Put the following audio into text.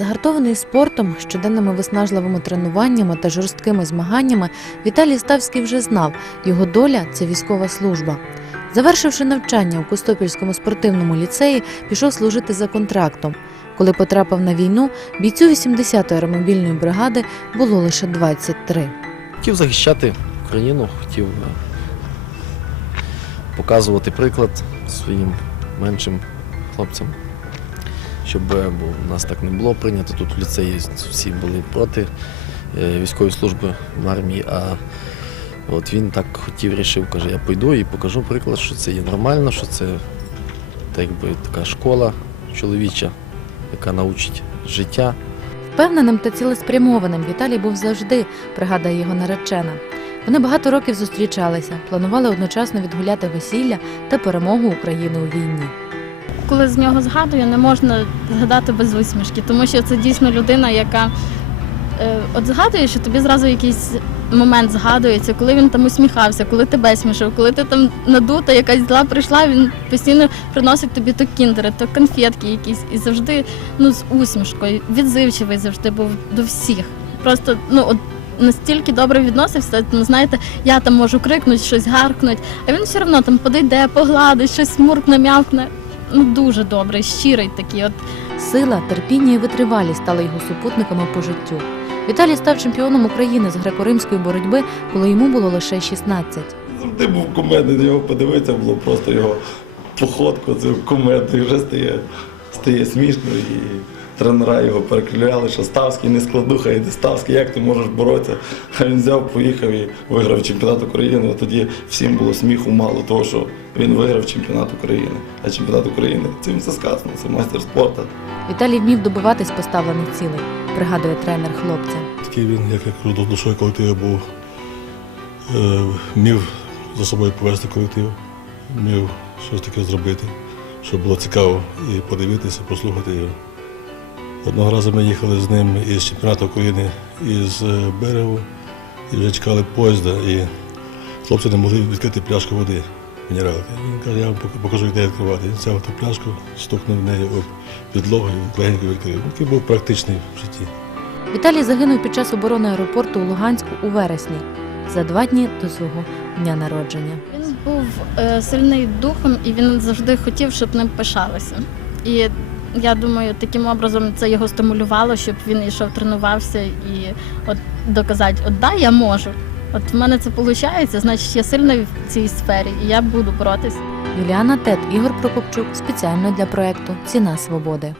Загартований спортом, щоденними виснажливими тренуваннями та жорсткими змаганнями, Віталій Ставський вже знав, його доля це військова служба. Завершивши навчання у Костопільському спортивному ліцеї, пішов служити за контрактом. Коли потрапив на війну, бійцю 80-ї аеромобільної бригади було лише 23. Хотів захищати Україну, хотів е, показувати приклад своїм меншим хлопцям, щоб е, бо в нас так не було прийнято. Тут в ліцеї всі були проти е, військової служби в армії, а от він так хотів, рішив, каже, я пойду і покажу приклад, що це є нормально, що це так якби така школа чоловіча, яка научить життя. Впевненим та цілеспрямованим Віталій був завжди, пригадує його наречена. Вони багато років зустрічалися, планували одночасно відгуляти весілля та перемогу України у війні. Коли з нього згадую, не можна згадати без усмішки, тому що це дійсно людина, яка е, от згадує, що тобі зразу якийсь момент згадується, коли він там усміхався, коли тебе смішив, коли ти там надута, якась зла прийшла, він постійно приносить тобі то кіндери, то конфетки якісь, і завжди ну, з усмішкою, відзивчивий завжди був до всіх. Просто ну от. Настільки добре відносився, ну знаєте, я там можу крикнути, щось гаркнуть, а він все одно там подійде, погладить, щось муркне, м'явкне ну дуже добрий, щирий такий. От Сила, терпіння і витривалість стали його супутниками по життю. Віталій став чемпіоном України з греко-римської боротьби, коли йому було лише 16. Завжди був кумедний, на нього подивитися було просто його походку, це кумедний, вже стає, стає смішно. І тренера його перекривляли, що Ставський не складуха, іди Ставський, як ти можеш боротися? А він взяв, поїхав і виграв чемпіонат України. От тоді всім було сміху мало того, що він виграв чемпіонат України. А чемпіонат України цим все сказано, це майстер спорту. Віталій вмів добиватись поставлених цілей, пригадує тренер хлопця. Такий він, як я кажу, до душою колективу був, е, вмів за собою повести колектив, вмів щось таке зробити, щоб було цікаво і подивитися, послухати його. Одного разу ми їхали з ним із чемпіонату України із е, берегу і вже чекали поїзда, і хлопці не могли відкрити пляшку води мінералки. Він каже, я вам покажу, де відкривати. Він взяв ту пляшку, стукнув нею об підлогу і легенько відкрив. Він Такий був практичний в житті. Віталій загинув під час оборони аеропорту у Луганську у вересні, за два дні до свого дня народження. він був е, сильний духом і він завжди хотів, щоб ним пишалися. І я думаю, таким образом це його стимулювало, щоб він йшов, тренувався і от доказати, от да, я можу. От в мене це виходить, значить я сильна в цій сфері, і я буду боротися. Юліана Тет, Ігор Прокопчук спеціально для проекту Ціна свободи.